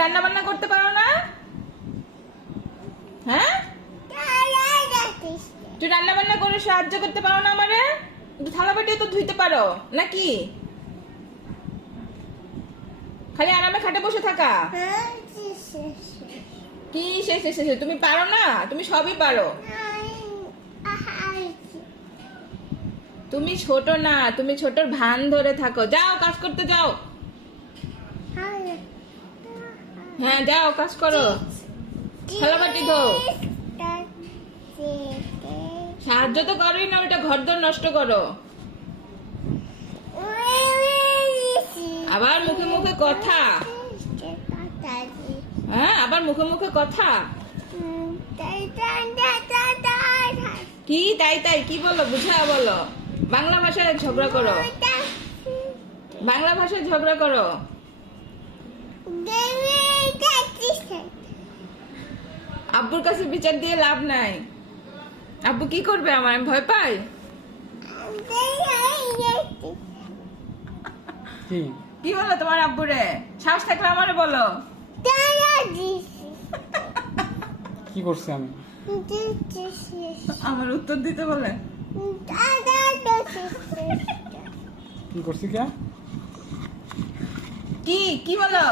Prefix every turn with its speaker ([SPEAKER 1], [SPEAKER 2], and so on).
[SPEAKER 1] রান্না বান্না করতে পারো না? হ্যাঁ? তুই রান্না বান্না করে সাহায্য করতে পারো না আমারে? থালা বাটিও তো ধুইতে পারো, নাকি? খালি আরামে খাটে বসে থাকা। কি? শেষ শেষ। তুমি পারো না? তুমি সবই পারো। তুমি ছোট না, তুমি ছোটর ভান ধরে থাকো। যাও, কাজ করতে যাও। হ্যাঁ যাও কাজ করো। থালাবাটি ধো। সাহায্য তো করোই না ওটা ঘর দর নষ্ট করো। আবার মুখে মুখে কথা। হ্যাঁ আবার মুখে মুখে কথা। কি? তাই তাই, কি বলো? বুঝা বলো। বাংলা ভাষায় ঝগড়া করো। বাংলা ভাষায় ঝগড়া করো। আব্বুর কাছে বিচার দিয়ে লাভ নাই। আব্বু কি করবে আমার? আমি ভয় পাই? কি? বলো তোমার আব্বুরে? সাহস থাকলে আমারে বলো।
[SPEAKER 2] কি করছি আমি?
[SPEAKER 1] আমার উত্তর দিতে বলে।
[SPEAKER 2] কি করছি কে?
[SPEAKER 1] কি? কি বলো?